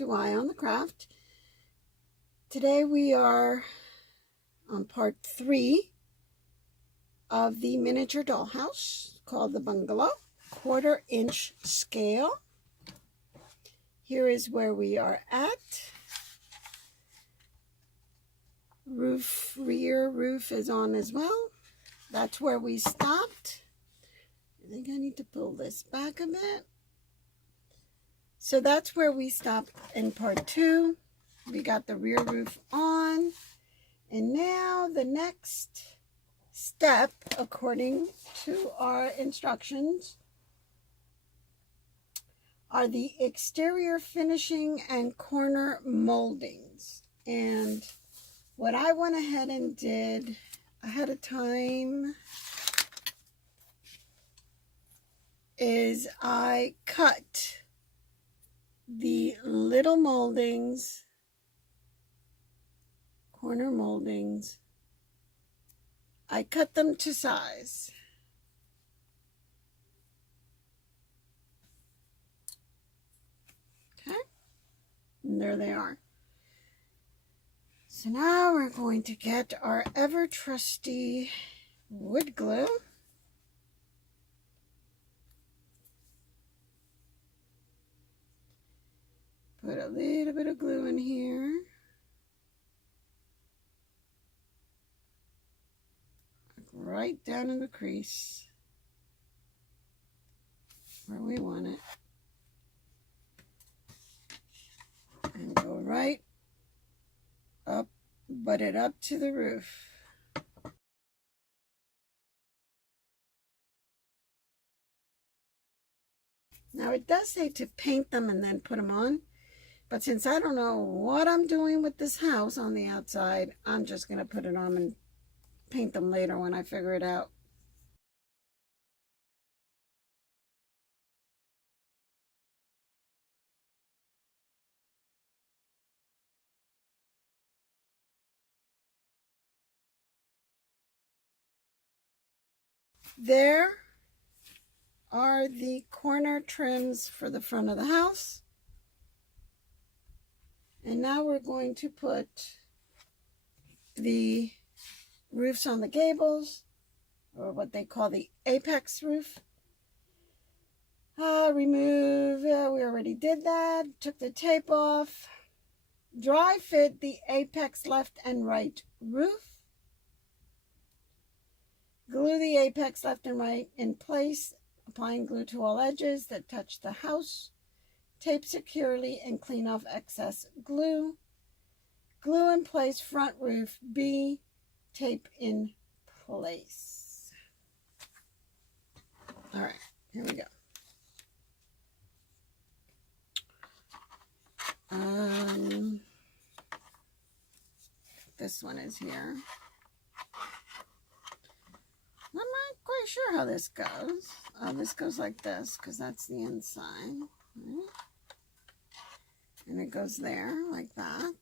to Eye on the Craft. Today we are on part 3 of the miniature dollhouse called the bungalow, 1/4 inch scale. Here is where we are at. Rear roof is on as well. That's where we stopped. I think I need to pull this back a bit. So that's where we stopped in part 2. We got the rear roof on. And now the next step, according to our instructions, are the exterior finishing and corner moldings. And what I went ahead and did ahead of time is I cut the little moldings, corner moldings. I cut them to size. Okay, and there they are. So now we're going to get our ever trusty wood glue. Put a little bit of glue in here. Right down in the crease where we want it. And go right up, butt it up to the roof. Now it does say to paint them and then put them on. But since I don't know what I'm doing with this house on the outside, I'm just going to put it on and paint them later when I figure it out. There are the corner trims for the front of the house. And now we're going to put the roofs on the gables, or what they call the apex roof. We already did that. Took the tape off. Dry fit the apex left and right roof. Glue the apex left and right in place, applying glue to all edges that touch the house. Tape securely and clean off excess glue. Glue in place front roof B. Tape in place. All right, here we go. This one is here. I'm not quite sure how this goes. Oh, this goes like this because that's the inside. Right? And it goes there like that.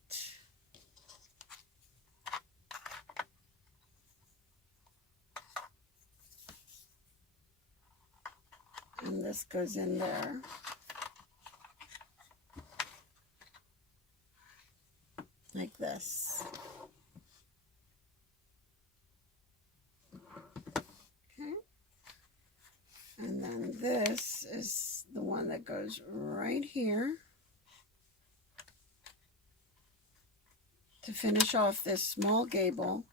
And this goes in there. Like this. Okay. And then this is the one that goes right here to finish off this small gable.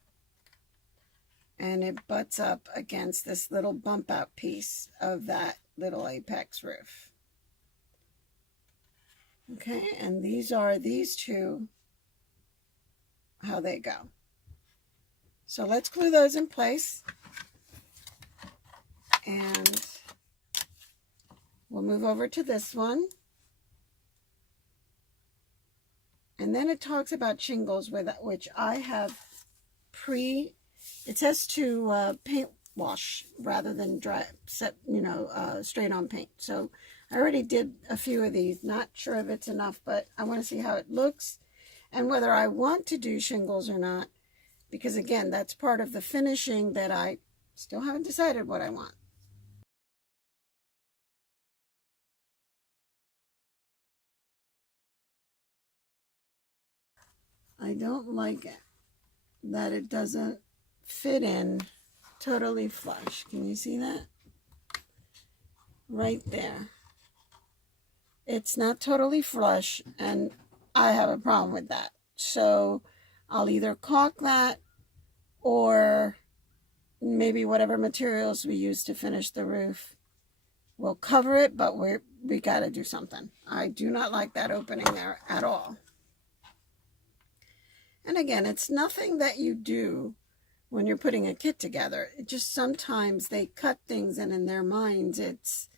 And it butts up against this little bump out piece of that little apex roof. Okay, and these are these two, how they go. So let's glue those in place. And we'll move over to this one. And then it talks about shingles, which I have it says to paint wash rather than dry, straight on paint. So I already did a few of these. Not sure if it's enough, but I want to see how it looks and whether I want to do shingles or not. Because again, that's part of the finishing that I still haven't decided what I want. I don't like it that it doesn't fit in totally flush. Can you see that? Right there. It's not totally flush, and I have a problem with that. So I'll either caulk that, or maybe whatever materials we use to finish the roof will cover it, but we got to do something. I do not like that opening there at all. And again, it's nothing that you do when you're putting a kit together. It just sometimes they cut things, and in their minds it's,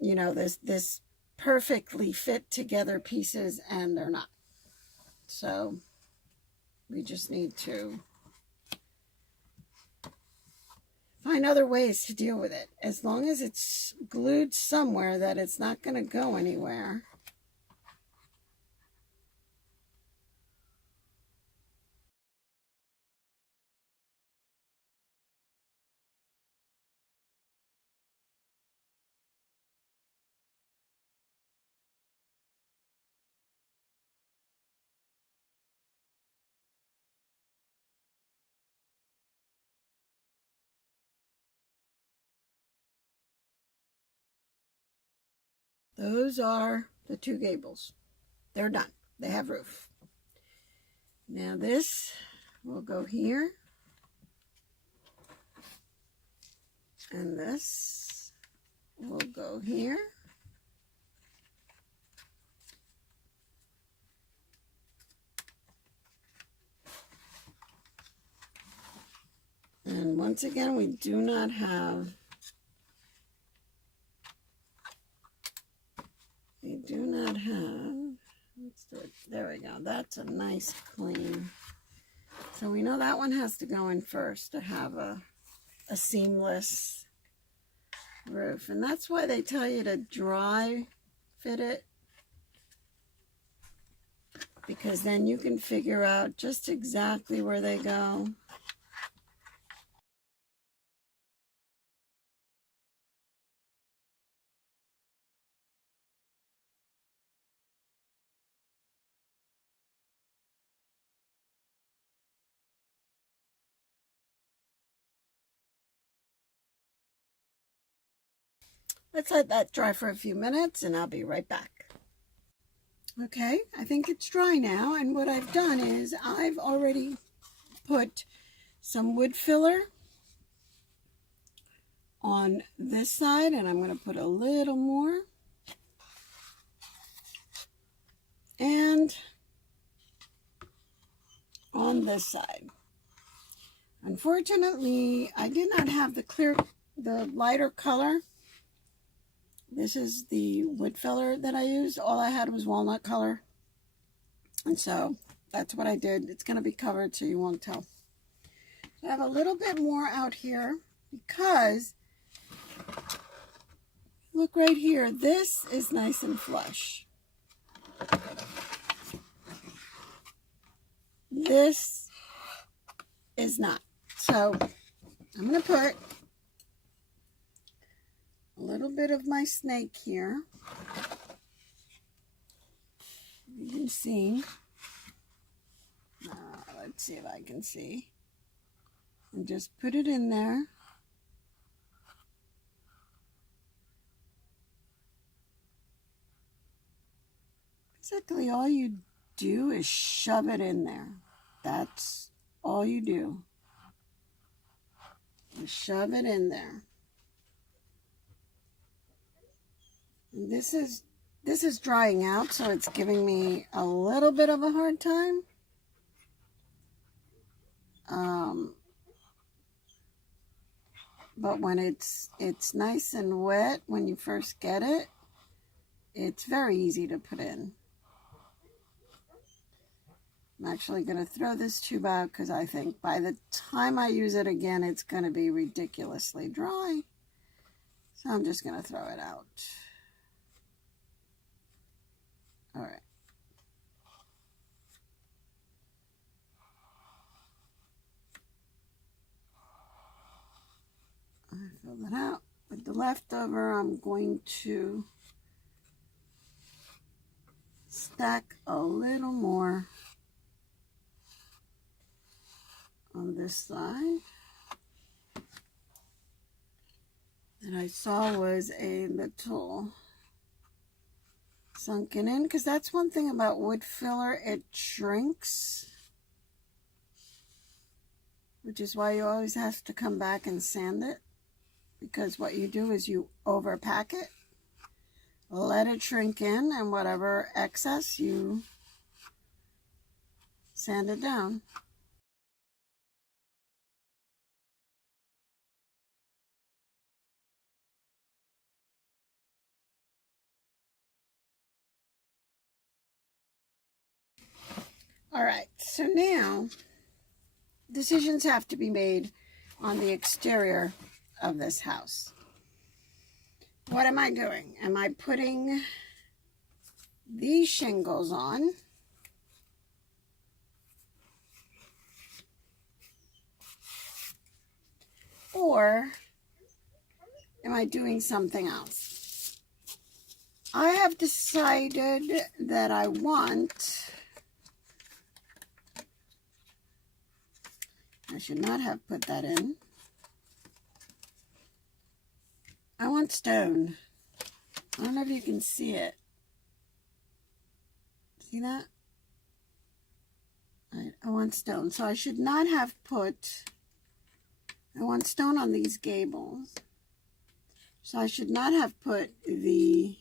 you know, this perfectly fit together pieces, and they're not. So we just need to find other ways to deal with it. As long as it's glued somewhere that it's not going to go anywhere. Those are the two gables. They're done. They have roof. Now this will go here. And this will go here. And once again, we do not have, let's do it, there we go. That's a nice clean. So we know that one has to go in first to have a seamless roof. And that's why they tell you to dry fit it, because then you can figure out just exactly where they go. Let's let that dry for a few minutes, and I'll be right back. Okay, I think it's dry now, and what I've done is I've already put some wood filler on this side, and I'm going to put a little more. And on this side. Unfortunately, I did not have the lighter color. This is the wood filler that I used. All I had was walnut color. And so that's what I did. It's going to be covered so you won't tell. So I have a little bit more out here because, look right here, this is nice and flush. This is not. So I'm going to put a little bit of my snake here. You can see. Let's see if I can see. And just put it in there. Basically, all you do is shove it in there. That's all you do. You shove it in there. And this is drying out, so it's giving me a little bit of a hard time. But when it's nice and wet when you first get it, it's very easy to put in. I'm actually going to throw this tube out because I think by the time I use it again, it's going to be ridiculously dry. So I'm just going to throw it out. All right. I fill that out. With the leftover, I'm going to stack a little more on this side that I saw was a little sunken in, because that's one thing about wood filler, it shrinks, which is why you always have to come back and sand it, because what you do is you overpack it, let it shrink in, and whatever excess you sand it down. All right, so now decisions have to be made on the exterior of this house. What am I doing? Am I putting these shingles on? Or am I doing something else? I have decided that I should not have put that in. I want stone. I don't know if you can see it. See that? All right, I want stone. So I should not have put, I want stone on these gables. So I should not have put the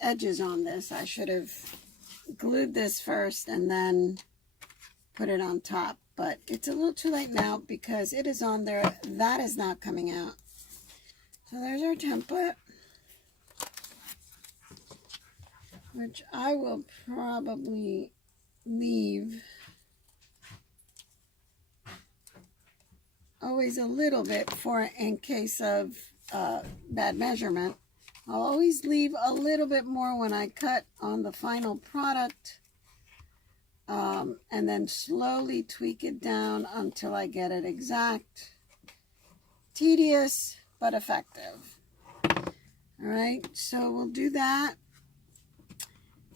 edges on this. I should have glued this first and then put it on top. But it's a little too late now because it is on there. That is not coming out. So there's our template, which I will probably leave always a little bit for in case of bad measurement. I'll always leave a little bit more when I cut on the final product, and then slowly tweak it down until I get it exact. Tedious, but effective. All right, so we'll do that.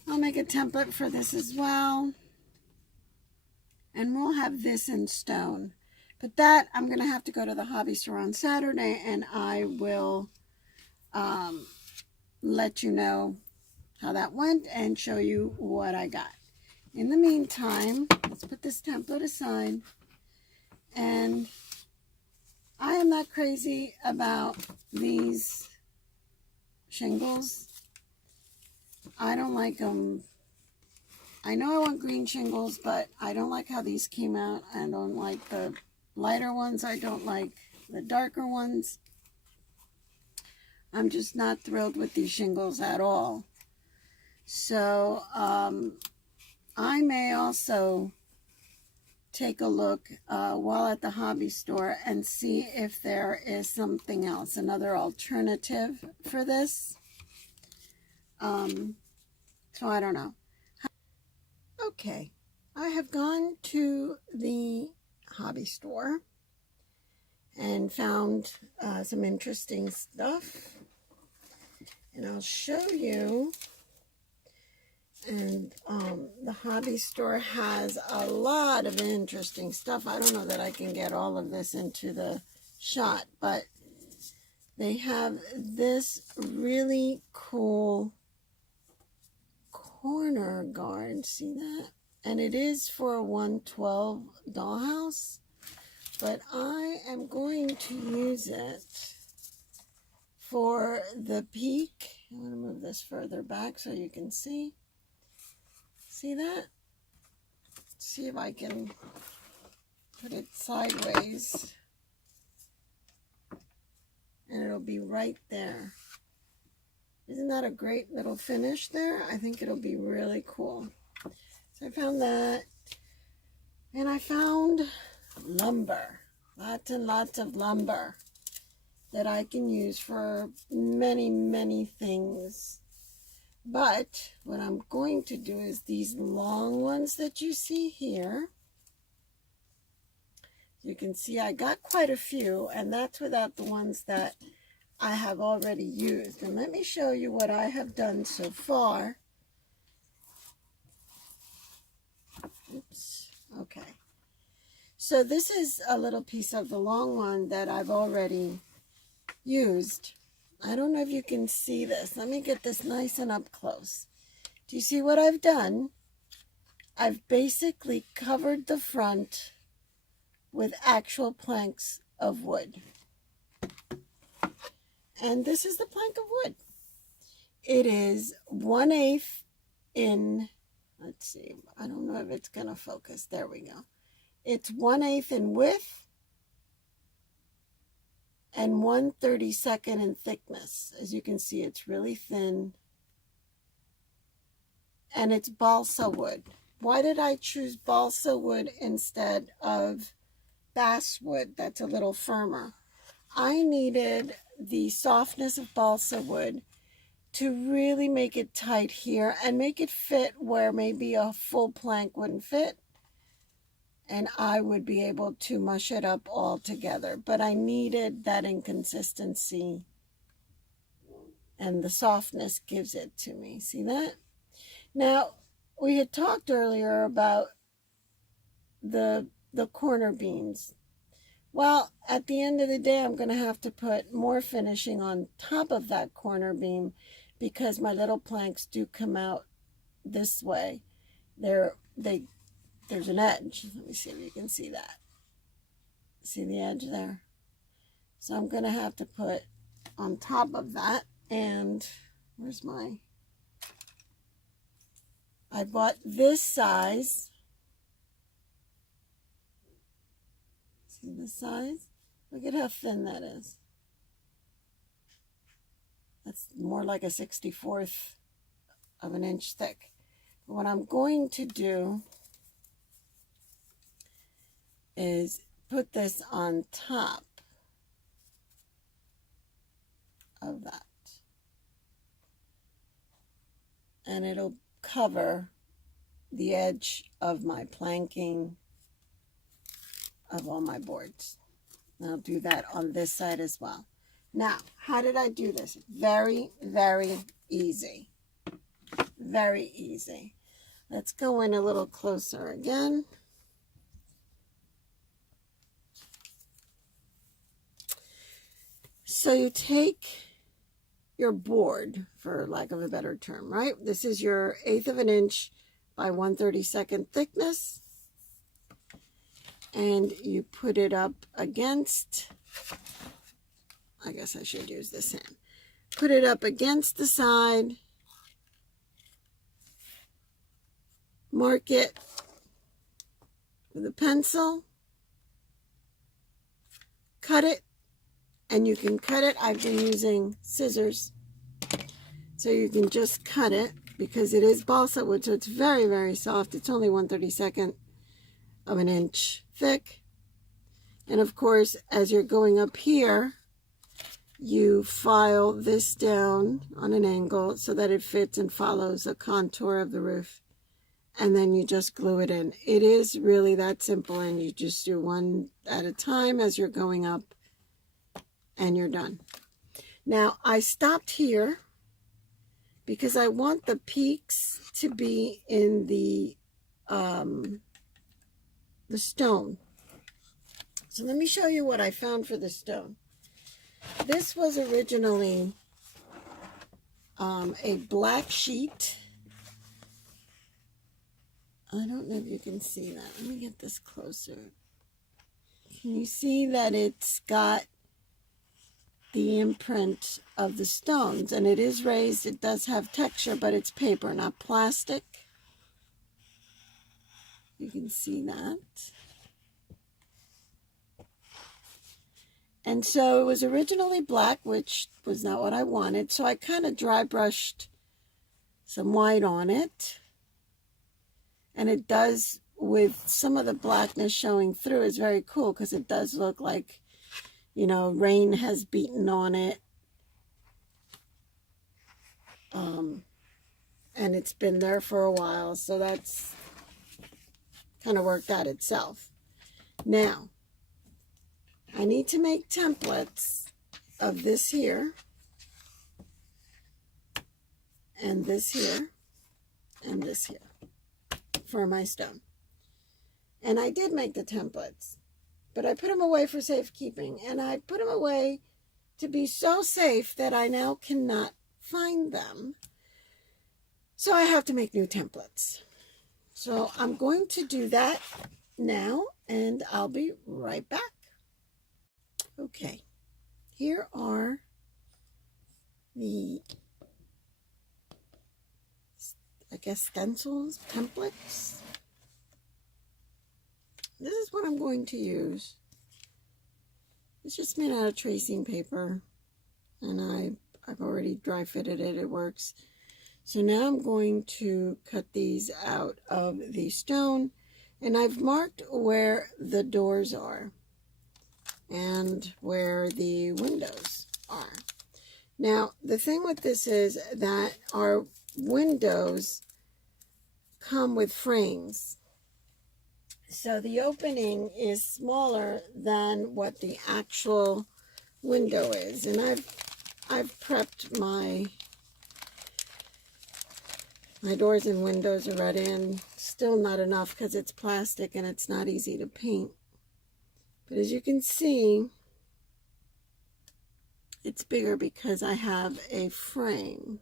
I'll make a template for this as well. And we'll have this in stone. But that, I'm going to have to go to the hobby store on Saturday, and I will let you know how that went and show you what I got. In the meantime, let's put this template aside. And I am not crazy about these shingles. I don't like them. I know I want green shingles, but I don't like how these came out. I don't like the lighter ones. I don't like the darker ones. I'm just not thrilled with these shingles at all. So I may also take a look while at the hobby store and see if there is something else, another alternative for this. So I don't know. Okay, I have gone to the hobby store and found some interesting stuff, and I'll show you. And the hobby store has a lot of interesting stuff. I don't know that I can get all of this into the shot, but they have this really cool corner guard. See that? And it is for a 112 dollhouse, but I am going to use it for the peak. I'm going to move this further back so you can see. See that? See if I can put it sideways, and it'll be right there. Isn't that a great little finish there? I think it'll be really cool. So I found that, and I found lumber, lots and lots of lumber that I can use for many, many things. But what I'm going to do is these long ones that you see here. You can see I got quite a few, and that's without the ones that I have already used. And let me show you what I have done so far. Oops. Okay. So this is a little piece of the long one that I've already used. I don't know if you can see this. Let me get this nice and up close. Do you see what I've done? I've basically covered the front with actual planks of wood. And this is the plank of wood. It is 1/8 in, let's see, I don't know if it's going to focus. There we go. It's 1/8 in width and 1/32 in thickness. As you can see, it's really thin. And it's balsa wood. Why did I choose balsa wood instead of basswood? That's a little firmer. I needed the softness of balsa wood to really make it tight here and make it fit where maybe a full plank wouldn't fit. And I would be able to mush it up all together. But I needed that inconsistency. And the softness gives it to me. See that? Now, we had talked earlier about the corner beams. Well, at the end of the day, I'm going to have to put more finishing on top of that corner beam because my little planks do come out this way. There's an edge. Let me see if you can see that. See the edge there? So I'm going to have to put on top of that. And where's my... I bought this size. See the size? Look at how thin that is. That's more like a 64th of an inch thick. But what I'm going to do is put this on top of that. And it'll cover the edge of my planking of all my boards. And I'll do that on this side as well. Now, how did I do this? Very, very easy. Very easy. Let's go in a little closer again. So you take your board, for lack of a better term, right? This is your 1/8 of an inch by 1/32 thickness. And you put it up against, I guess I should use this hand. Put it up against the side. Mark it with a pencil. Cut it. And you can cut it. I've been using scissors. So you can just cut it because it is balsa wood. So it's very, very soft. It's only 1/32 of an inch thick. And of course, as you're going up here, you file this down on an angle so that it fits and follows the contour of the roof. And then you just glue it in. It is really that simple, and you just do one at a time as you're going up, and you're done. Now, I stopped here because I want the peaks to be in the stone. So let me show you what I found for the stone. This was originally a black sheet. I don't know if you can see that. Let me get this closer. Can you see that it's got the imprint of the stones? And it is raised. It does have texture, but it's paper, not plastic. You can see that. And so it was originally black, which was not what I wanted. So I kind of dry brushed some white on it. And it does, with some of the blackness showing through, is very cool because it does look like, you know, rain has beaten on it. And it's been there for a while. So that's kind of worked out itself. Now, I need to make templates of this here, and this here, and this here for my stone. And I did make the templates. but I put them away for safekeeping, and I put them away to be so safe that I now cannot find them. So I have to make new templates. So I'm going to do that now, and I'll be right back. Okay, here are the, I guess, stencils, templates. This is what I'm going to use. It's just made out of tracing paper, and I've already dry fitted it. It works. So now I'm going to cut these out of the stone, and I've marked where the doors are and where the windows are. Now, the thing with this is that our windows come with frames. So the opening is smaller than what the actual window is. And I've prepped my doors and windows already, and still not enough because it's plastic and it's not easy to paint. But as you can see, it's bigger because I have a frame.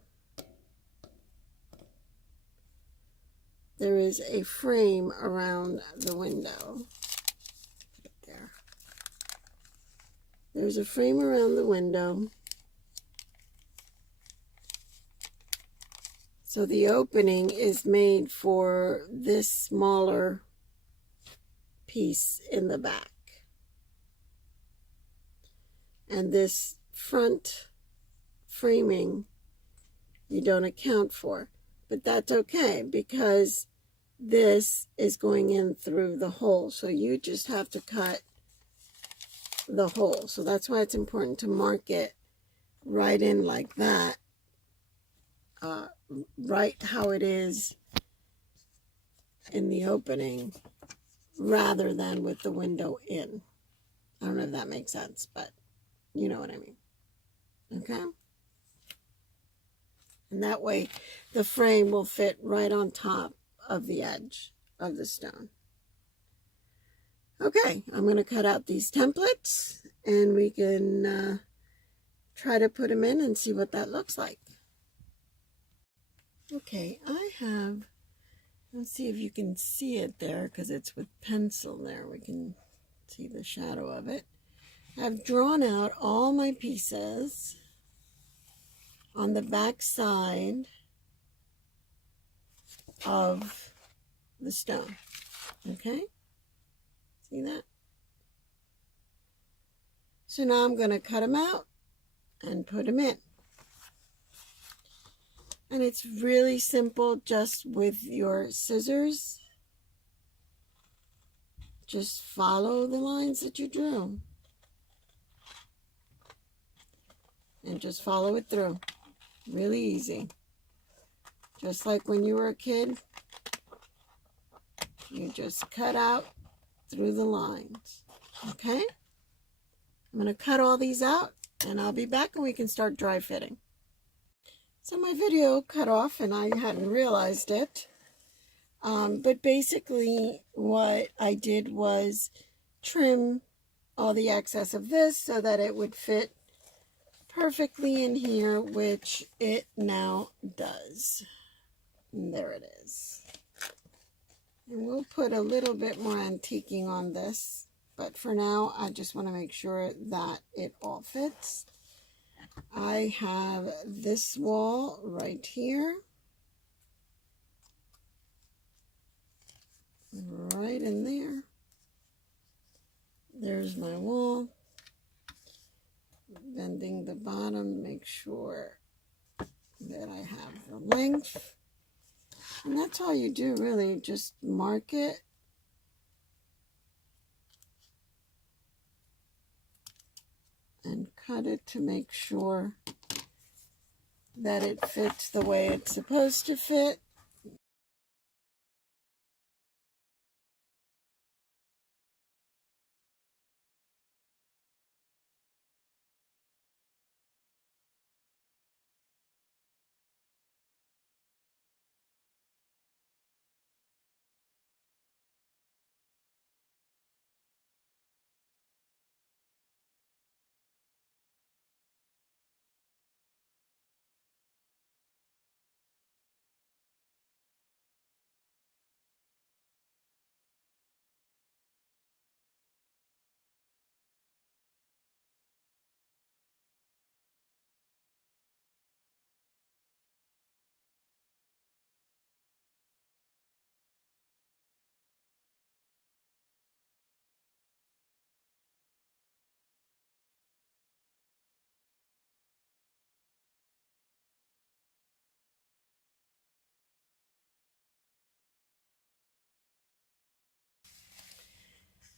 There is a frame around the window. Put it there. There's a frame around the window. So the opening is made for this smaller piece in the back. And this front framing you don't account for. But that's okay because this is going in through the hole. So you just have to cut the hole. So that's why it's important to mark it right in like that. Right how it is in the opening rather than with the window in. I don't know if that makes sense, but you know what I mean. Okay? And that way the frame will fit right on top of the edge of the stone. Okay, I'm going to cut out these templates and we can try to put them in and see what that looks like. Okay, let's see if you can see it there because it's with pencil there. We can see the shadow of it. I've drawn out all my pieces on the back side of the stone. Okay? See that? So now I'm going to cut them out and put them in. And it's really simple, just with your scissors. Just follow the lines that you drew. And just follow it through. Really easy. Just like when you were a kid, you just cut out through the lines. Okay? I'm going to cut all these out, and I'll be back and we can start dry fitting. So my video cut off and I hadn't realized it. But basically what I did was trim all the excess of this so that it would fit perfectly in here, which it now does. And there it is. And we'll put a little bit more antiquing on this, but for now I just want to make sure that it all fits. I have this wall right here, right in there. There's my wall. Bending the bottom, make sure that I have the length. And that's all you do, really. Just mark it. And cut it to make sure that it fits the way it's supposed to fit.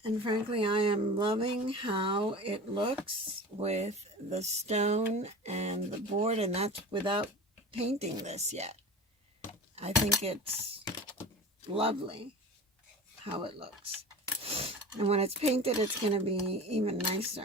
And frankly, I am loving how it looks with the stone and the board, and that's without painting this yet. I think it's lovely how it looks. And when it's painted, it's going to be even nicer.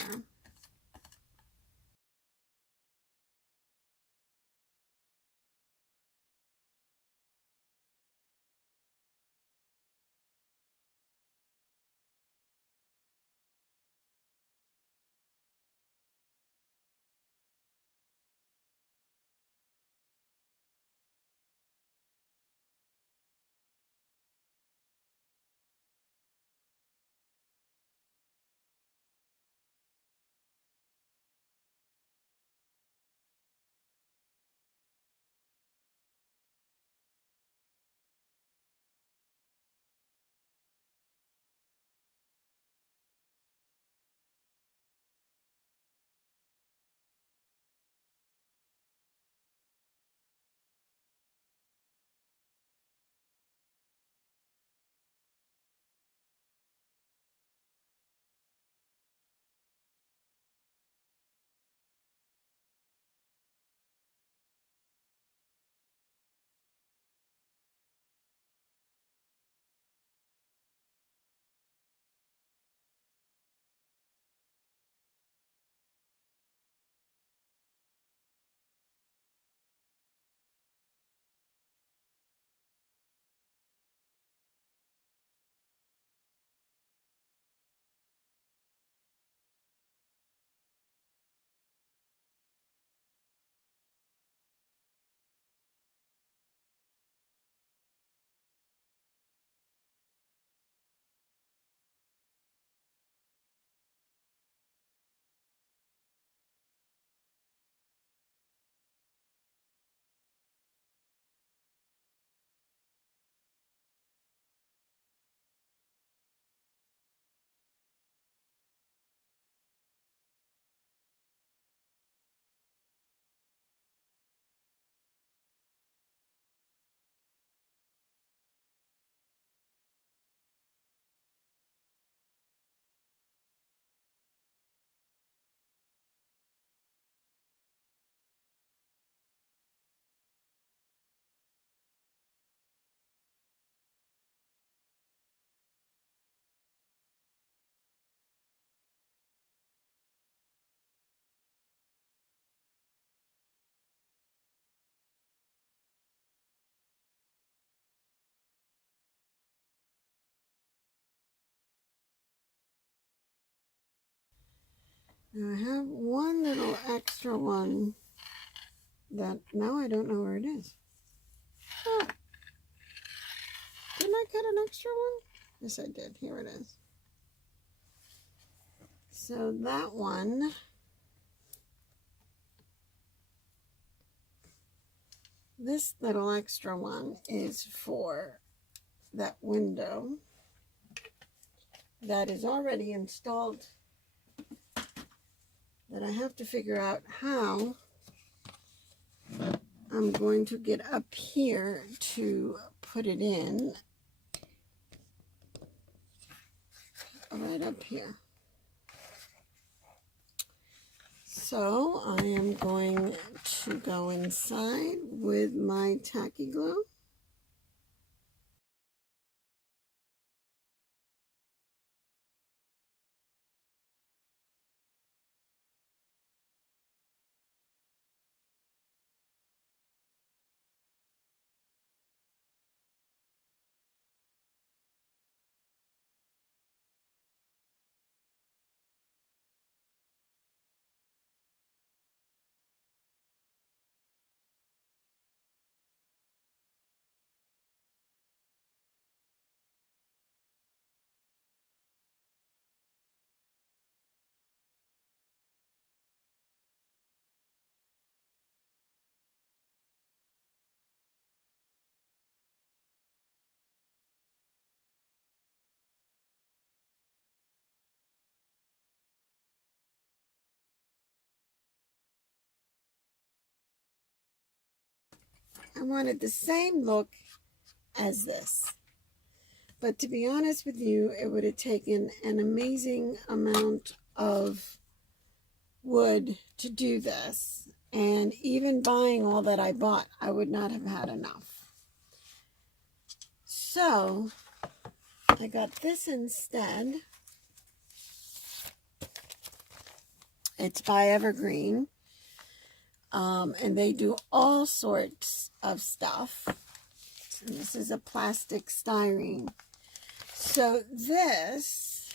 Now I have one little extra one that now I don't know where it is. Oh, didn't I cut an extra one? Yes, I did. Here it is. So that one, this little extra one is for that window that is already installed, that I have to figure out how I'm going to get up here to put it in, right up here. So I am going to go inside with my tacky glue. I wanted the same look as this. But to be honest with you, it would have taken an amazing amount of wood to do this. And even buying all that I bought, I would not have had enough. So I got this instead. It's by Evergreen. And they do all sorts of stuff. And this is a plastic styrene. So this,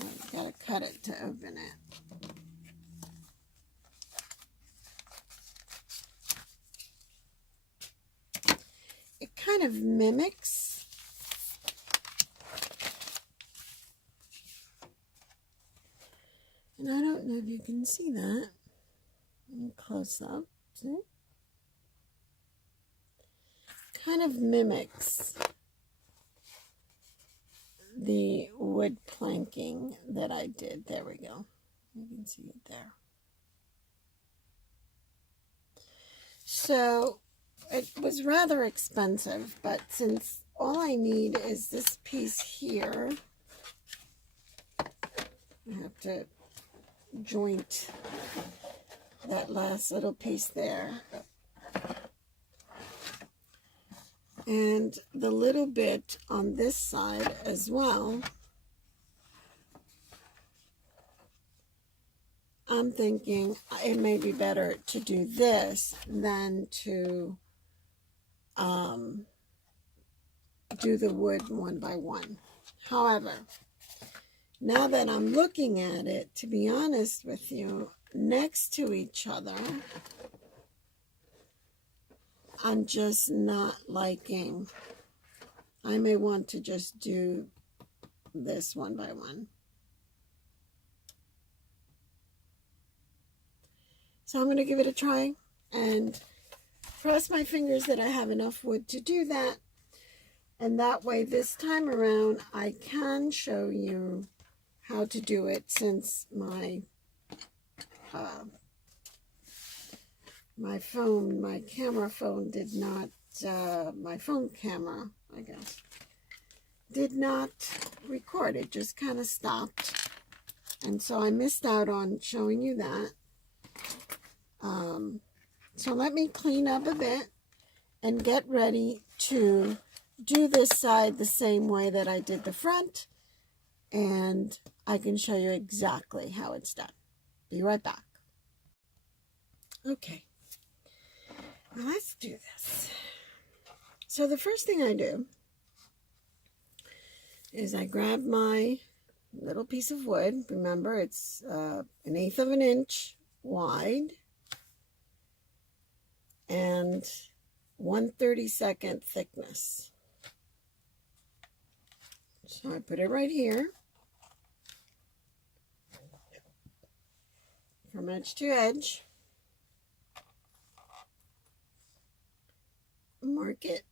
I've got to cut it to open it. It kind of mimics and I don't know if you can see that in close up. See? Kind of mimics the wood planking that I did. There we go. You can see it there. So it was rather expensive, but since all I need is this piece here, I have to joint that last little piece there. And the little bit on this side as well. I'm thinking it may be better to do this than to do the wood one by one. However, now that I'm looking at it, to be honest with you, next to each other, I'm just not liking. I may want to just do this one by one. So I'm going to give it a try and cross my fingers that I have enough wood to do that. And that way this time around I can show you how to do it, since my my camera phone did not, my phone camera, I guess, did not record. It just kind of stopped. And so I missed out on showing you that. So let me clean up a bit and get ready to do this side the same way that I did the front. And I can show you exactly how it's done. Be right back. Okay. Now let's do this. So the first thing I do is I grab my little piece of wood. Remember, it's 1/8 of an inch wide and 1/32 thickness. So I put it right here from edge to edge. Mark it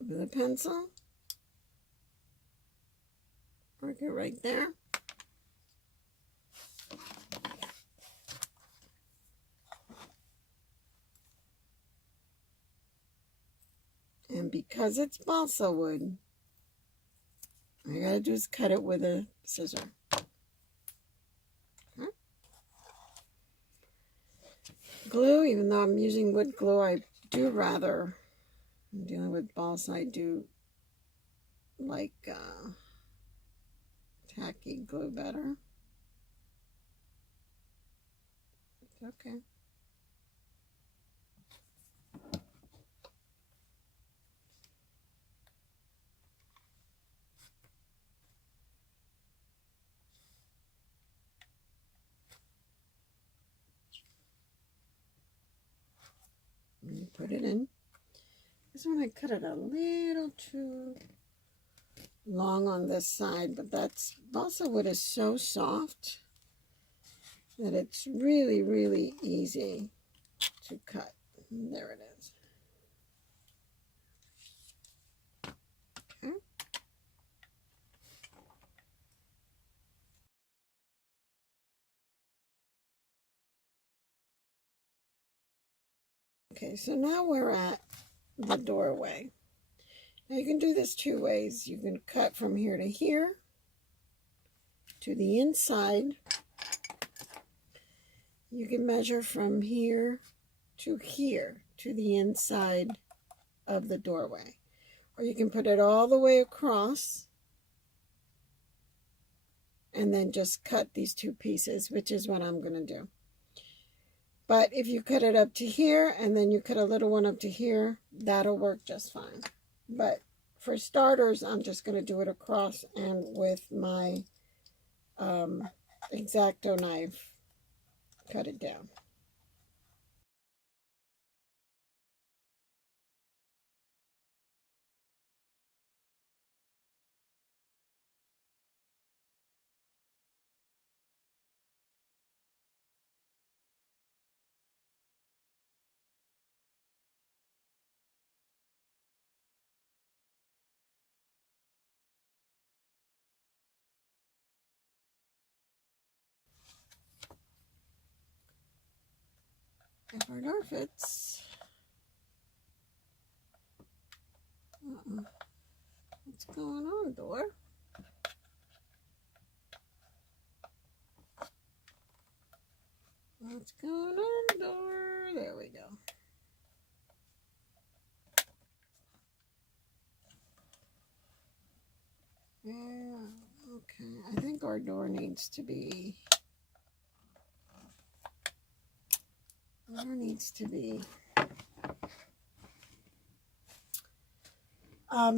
with a pencil. Mark it right there. And because it's balsa wood, all I gotta do is cut it with a scissor. Okay. Glue, even though I'm using wood glue, I do rather, I'm dealing with balsa, I do like tacky glue better. It's okay. And put it in. This one I cut it a little too long on this side, but that's, balsa wood is so soft that it's really, really easy to cut. And there it is. Okay. Okay, so now we're at the doorway. Now you can do this two ways. You can cut from here to here, to the inside. You can measure from here, to the inside of the doorway. Or you can put it all the way across and then just cut these two pieces, which is what I'm going to do. But if you cut it up to here and then you cut a little one up to here, that'll work just fine. But for starters, I'm just going to do it across and with my X-Acto knife, cut it down. If our door fits. What's going on, door? What's going on, door? There we go. Yeah, okay. I think our door needs to be...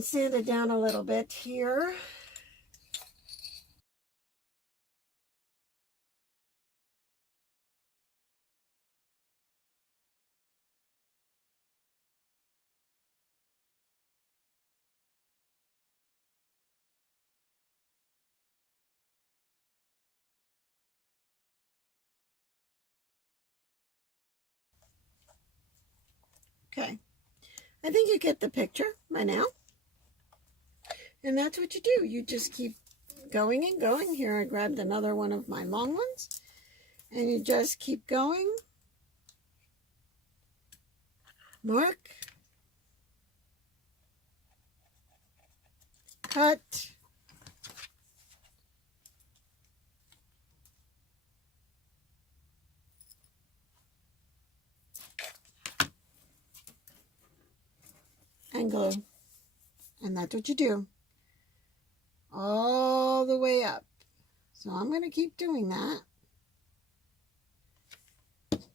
sanded down a little bit here. Okay, I think you get the picture by now. And that's what you do. You just keep going and going. Here I grabbed another one of my long ones. And you just keep going. Mark. Cut. And glue. And that's what you do. All the way up. So I'm going to keep doing that.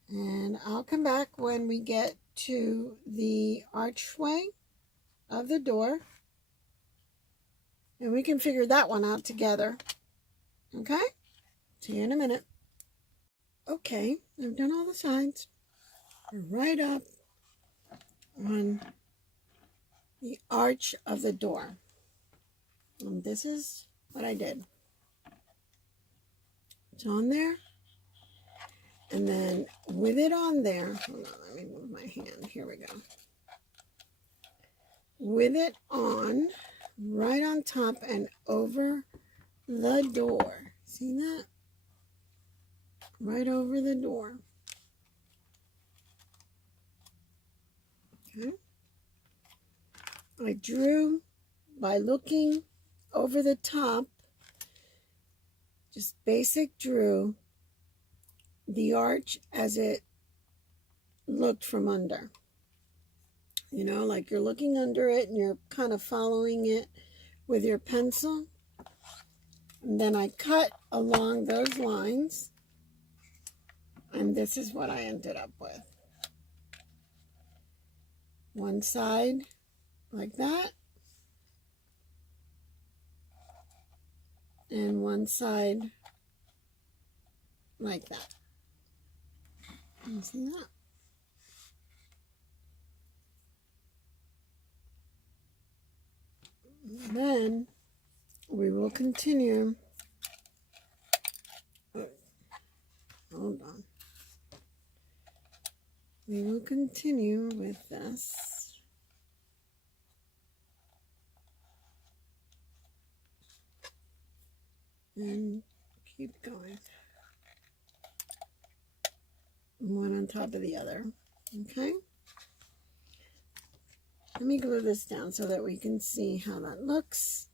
And I'll come back when we get to the archway of the door. And we can figure that one out together. Okay? See you in a minute. Okay, I've done all the sides. We're right up on the arch of the door. And this is what I did. It's on there. And then with it on there, hold on, let me move my hand. Here we go. With it on, right on top and over the door. See that? Right over the door. Okay. I drew by looking over the top, just basic drew the arch as it looked from under. You know, like you're looking under it and you're kind of following it with your pencil. And then I cut along those lines. And this is what I ended up with. One side like that. And one side like that. You see that? And then we will continue. Hold on. We will continue with this. And keep going. One on top of the other. Okay? Let me glue this down so that we can see how that looks.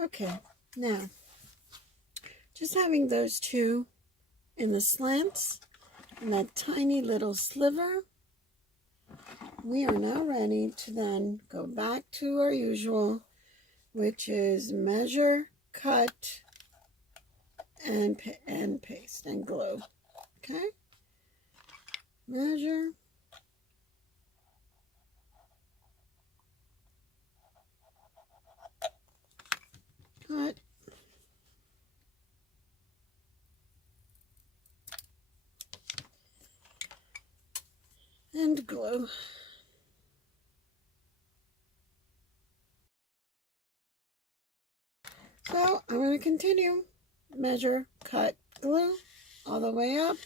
Okay, now, just having those two in the slants and that tiny little sliver, we are now ready to then go back to our usual, which is measure, cut, and paste and glue. Okay, measure, cut, and glue. So I'm going to continue. Measure, cut, glue all the way up.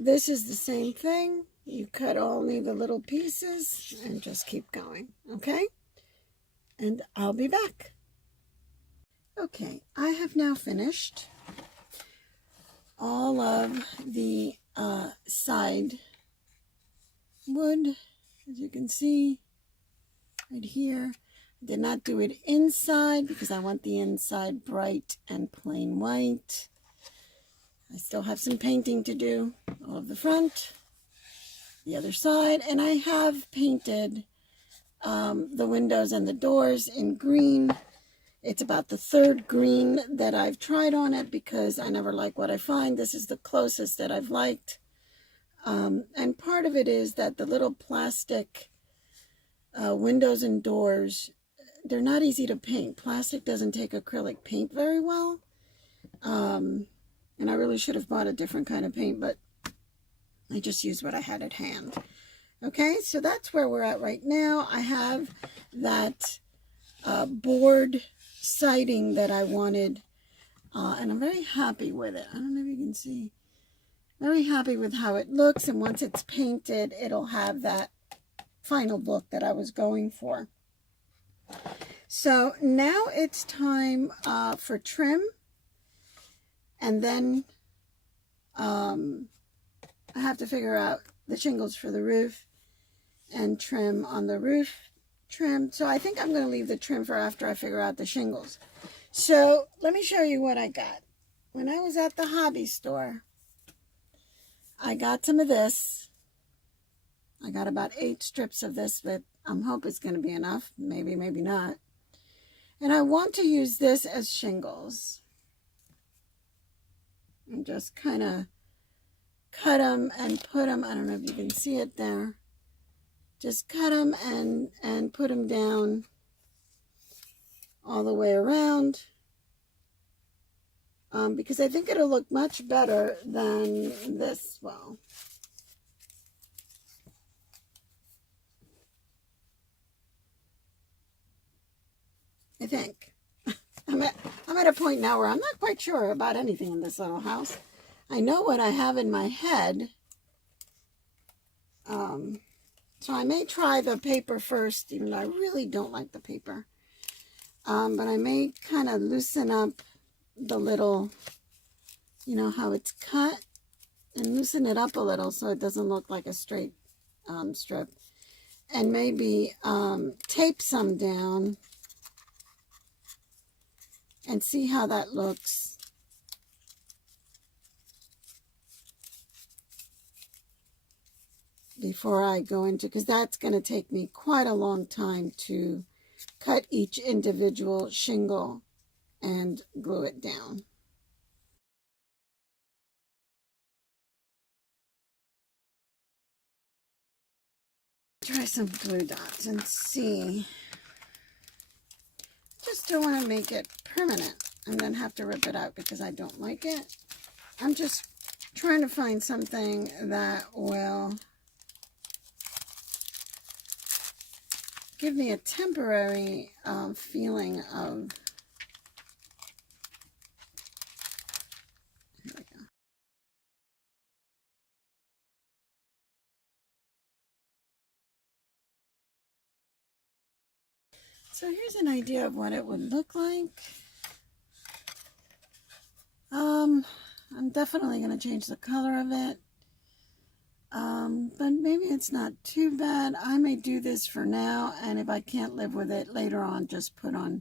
This is the same thing. You cut only the little pieces and just keep going, okay? And I'll be back. Okay, I have now finished all of the side wood, as you can see right here. I did not do it inside because I want the inside bright and plain white. I still have some painting to do, all of the front, the other side, and I have painted the windows and the doors in green. It's about the third green that I've tried on it because I never like what I find. This is the closest that I've liked. And part of it is that the little plastic windows and doors, they're not easy to paint. Plastic doesn't take acrylic paint very well. And I really should have bought a different kind of paint, but I just used what I had at hand. Okay, so that's where we're at right now. I have that board siding that I wanted, and I'm very happy with it. I don't know if you can see. Very happy with how it looks, and once it's painted, it'll have that final look that I was going for. So now it's time for trim, and then I have to figure out the shingles for the roof and trim on the roof trim. So I think I'm going to leave the trim for after I figure out the shingles. So let me show you what I got. When I was at the hobby store, I got some of this. I got about 8 strips of this, but I hope it's going to be enough. Maybe, maybe not. And I want to use this as shingles. And just kind of cut them and put them. I don't know if you can see it there. Just cut them and put them down all the way around. Because I think it'll look much better than this. Well, I think. I'm at a point now where I'm not quite sure about anything in this little house. I know what I have in my head. So I may try the paper first, even though I really don't like the paper. But I may kind of loosen up the little, you know, how it's cut, and loosen it up a little so it doesn't look like a straight strip. And maybe tape some down and see how that looks. Before I go into, because that's going to take me quite a long time to cut each individual shingle and glue it down. Try some glue dots and see. Just don't want to make it permanent and then have to rip it out because I don't like it. I'm just trying to find something that will give me a temporary feeling of So here's an idea of what it would look like. I'm definitely going to change the color of it. But maybe it's not too bad. I may do this for now, and if I can't live with it later on, just put on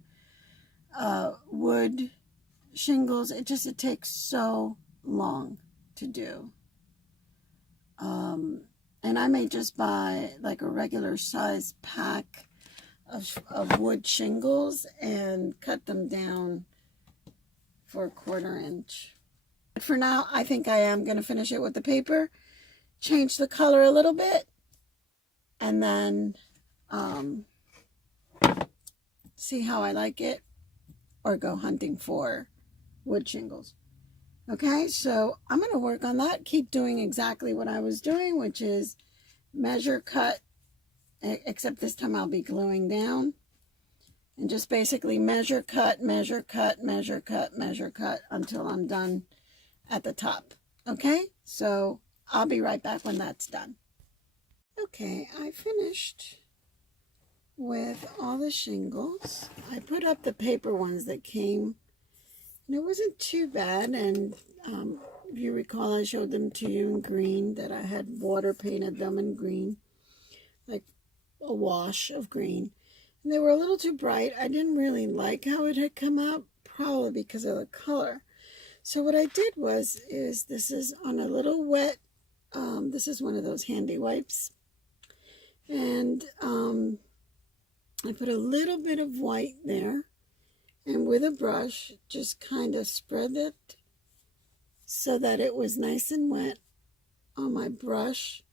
wood shingles. It takes so long to do. And I may just buy like a regular size pack of wood shingles and cut them down for a 1/4 inch. But for now, I think I am going to finish it with the paper, change the color a little bit, and then see how I like it, or go hunting for wood shingles. Okay, so I'm going to work on that, keep doing exactly what I was doing, which is measure, cut, except this time I'll be gluing down, and just basically measure, cut, measure, cut, measure, cut, measure, cut until I'm done at the top. Okay, so I'll be right back when that's done. Okay, I finished with all the shingles. I put up the paper ones that came, and it wasn't too bad. And if you recall, I showed them to you in green, that I had water painted them in green, like a wash of green. And they were a little too bright. I didn't really like how it had come out, probably because of the color. So what I did is this is on a little wet, this is one of those handy wipes. And I put a little bit of white there, and with a brush just kind of spread it so that it was nice and wet on my brush,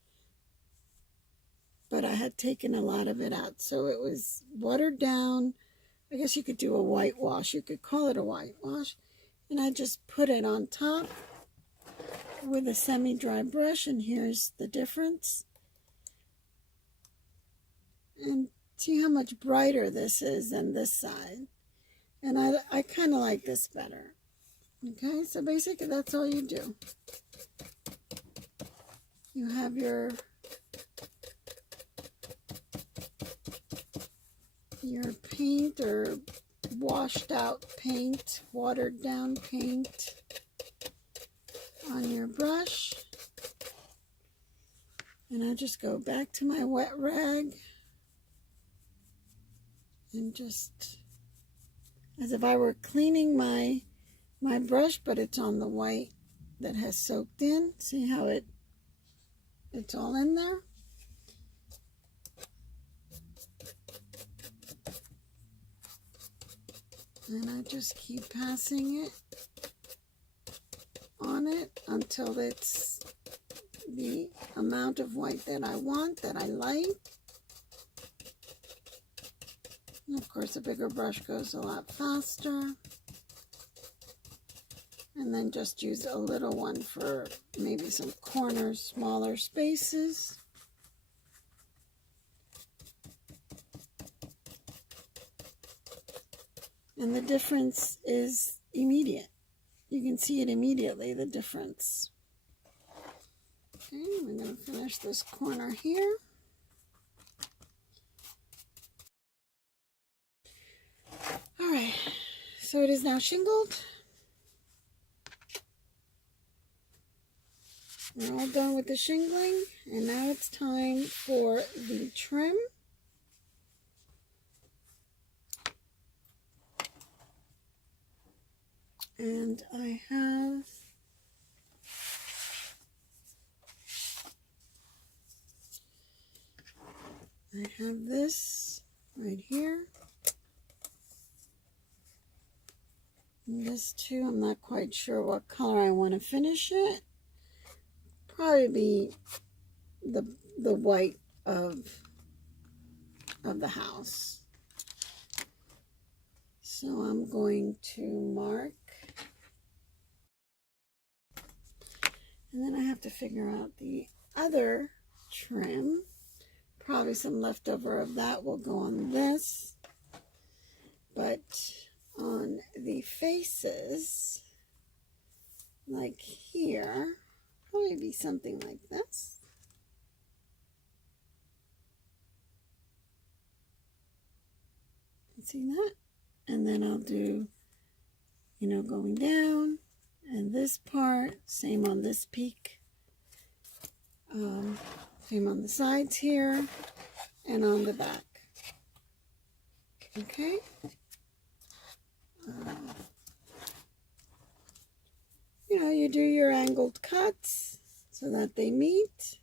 but I had taken a lot of it out, so it was watered down. I guess you could do a whitewash, you could call it a whitewash. And I just put it on top with a semi-dry brush, and here's the difference. And see how much brighter this is than this side. And I kind of like this better. Okay, so basically that's all you do. You have your paint, or washed out paint, watered down paint on your brush. And I just go back to my wet rag and just, as if I were cleaning my brush, but it's on the white that has soaked in. See how it's all in there? And I just keep passing it on it until it's the amount of white that I want, that I like. And of course, a bigger brush goes a lot faster. And then just use a little one for maybe some corners, smaller spaces. And the difference is immediate. You can see it immediately, the difference. Okay, we're going to finish this corner here. All right, so it is now shingled. We're all done with the shingling, and now it's time for the trim. And I have this right here. And this too, I'm not quite sure what color I want to finish it. Probably be the white of the house. So I'm going to mark. And then I have to figure out the other trim. Probably some leftover of that will go on this. But on the faces, like here, probably be something like this. see that? And then I'll do, you know, going down, and this part, same on this peak. Same on the sides here and on the back. Okay. You know, you do your angled cuts so that they meet.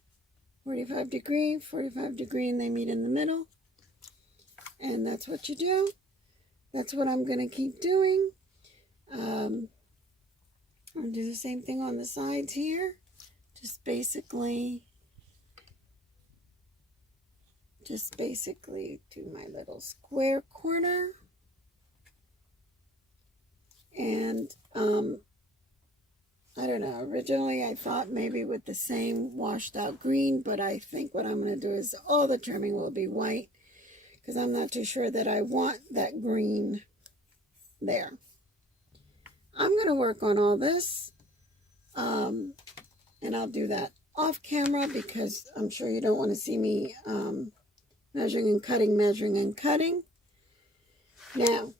45 degree, 45 degree, and they meet in the middle. And that's what you do. That's what I'm going to keep doing. I'll do the same thing on the sides here. Just basically do my little square corner. And I don't know, originally I thought maybe with the same washed out green, but I think what I'm going to do is all the trimming will be white, because I'm not too sure that I want that green there. I'm going to work on all this, and I'll do that off camera, because I'm sure you don't want to see me measuring and cutting. Now,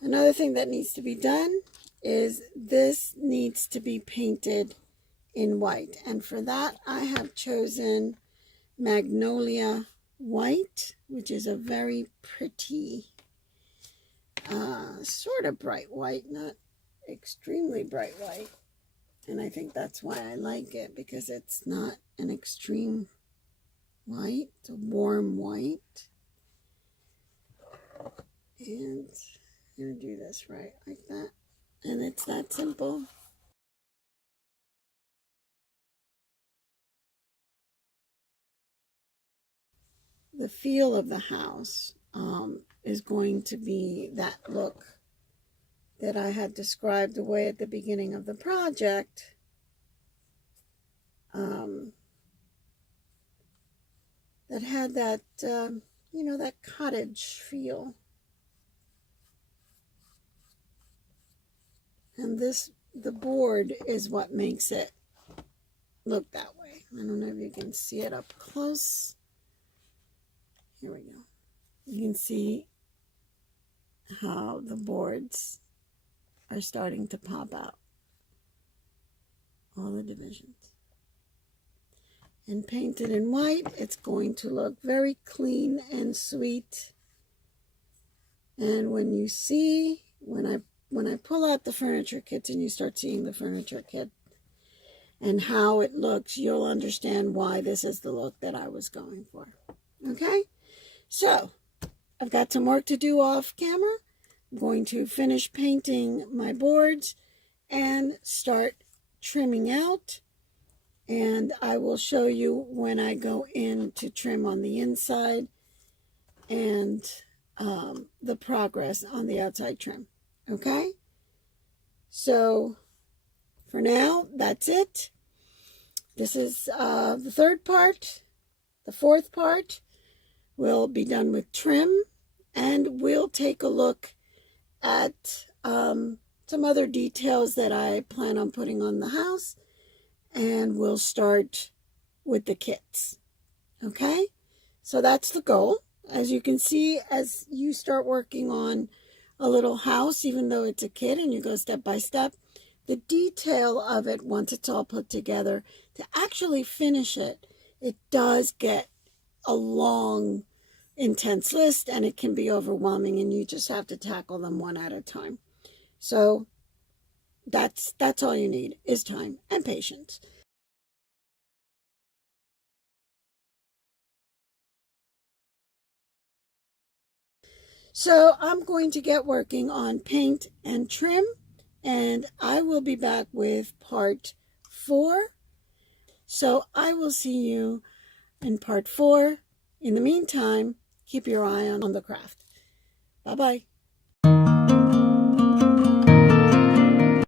another thing that needs to be done is this needs to be painted in white. And for that, I have chosen Magnolia White, which is a very pretty, sort of bright white, not extremely bright white. And I think that's why I like it, because it's not an extreme white, it's a warm white. And I'm going to do this right like that. And it's that simple. The feel of the house is going to be that look that I had described away at the beginning of the project. That had that, you know, that cottage feel. And the board is what makes it look that way. I don't know if you can see it up close. Here we go. You can see how the boards are starting to pop out. All the divisions. And painted in white, it's going to look very clean and sweet. And when you see, when I pull out the furniture kits and you start seeing the furniture kit and how it looks, you'll understand why this is the look that I was going for. Okay? So, I've got some work to do off camera. I'm going to finish painting my boards and start trimming out. And I will show you when I go in to trim on the inside and the progress on the outside trim. Okay? So, for now, that's it. This is the third part. The fourth part will be done with trim, and we'll take a look at some other details that I plan on putting on the house, and we'll start with the kits. Okay? So that's the goal. As you can see, as you start working on a little house, even though it's a kit and you go step by step, the detail of it, once it's all put together, to actually finish it, it does get a long, intense list, and it can be overwhelming, and you just have to tackle them one at a time. So that's all you need, is time and patience. So I'm going to get working on paint and trim, and I will be back with part 4. So I will see you in part 4. In the meantime, keep your eye on the craft. Bye-bye.